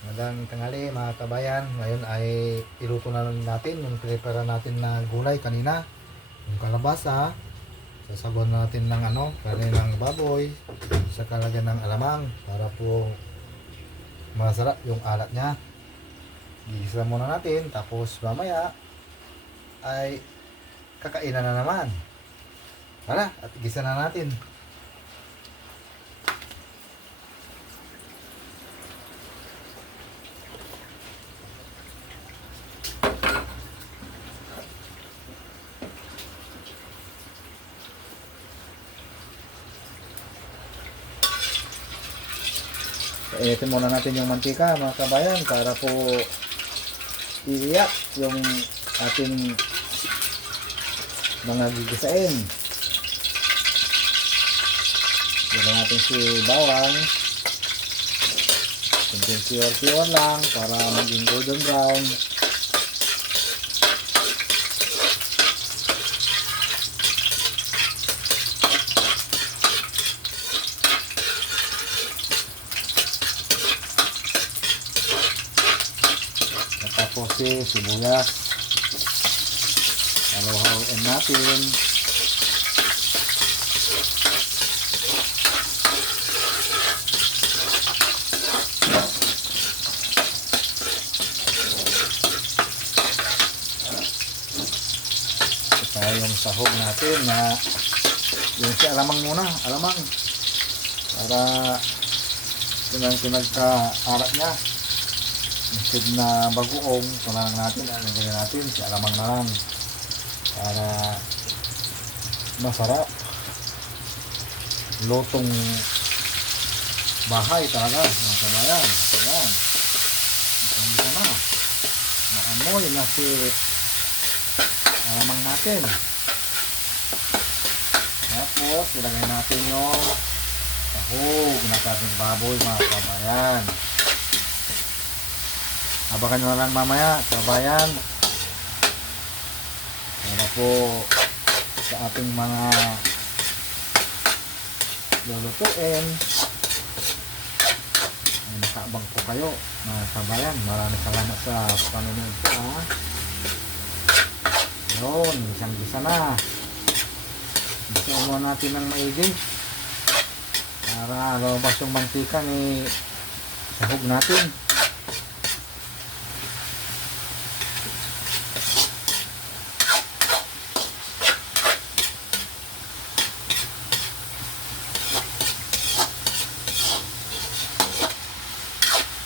Magandang tanghali mga kabayan. Ngayon ay iluto na natin yung prepare natin na gulay kanina. Yung kalabasa. Sasabaw natin ng kaninang baboy. Sa kalagyan ng alamang para po masarap yung alat niya. Gigisa muna natin tapos mamaya ay kakainan na naman. Tara at gisa na natin. Initin muna natin yung mantika mga kabayan para po iiyak yung ating mga gigisain. Gawin natin si bawang. Kunting siwar-siwar lang para maging golden brown. Tapos sibuyas, halo-haloin natin. Ito yung sahog natin na yung si alamang muna, alamang para pinagka-arat niya. Instead na bagoong, ito na lang natin, gawin natin, si alamang na lang para masarap. Lutong bahay talaga mga kabayan. Ayan, isa na naamoy na si alamang natin. Tapos ilagay natin yung sahog na ating baboy mga kabayan. Abakan nyo lang mamaya, kabayan. Para po sa ating mga lulutuin. Ay, nakaabang po kayo, mga kabayan. Maraming salamat sa panonood po, ha. Yun, isang-gisa na. Gisa muna natin ng maigi. Para lumabas yung mantika ni sahog natin.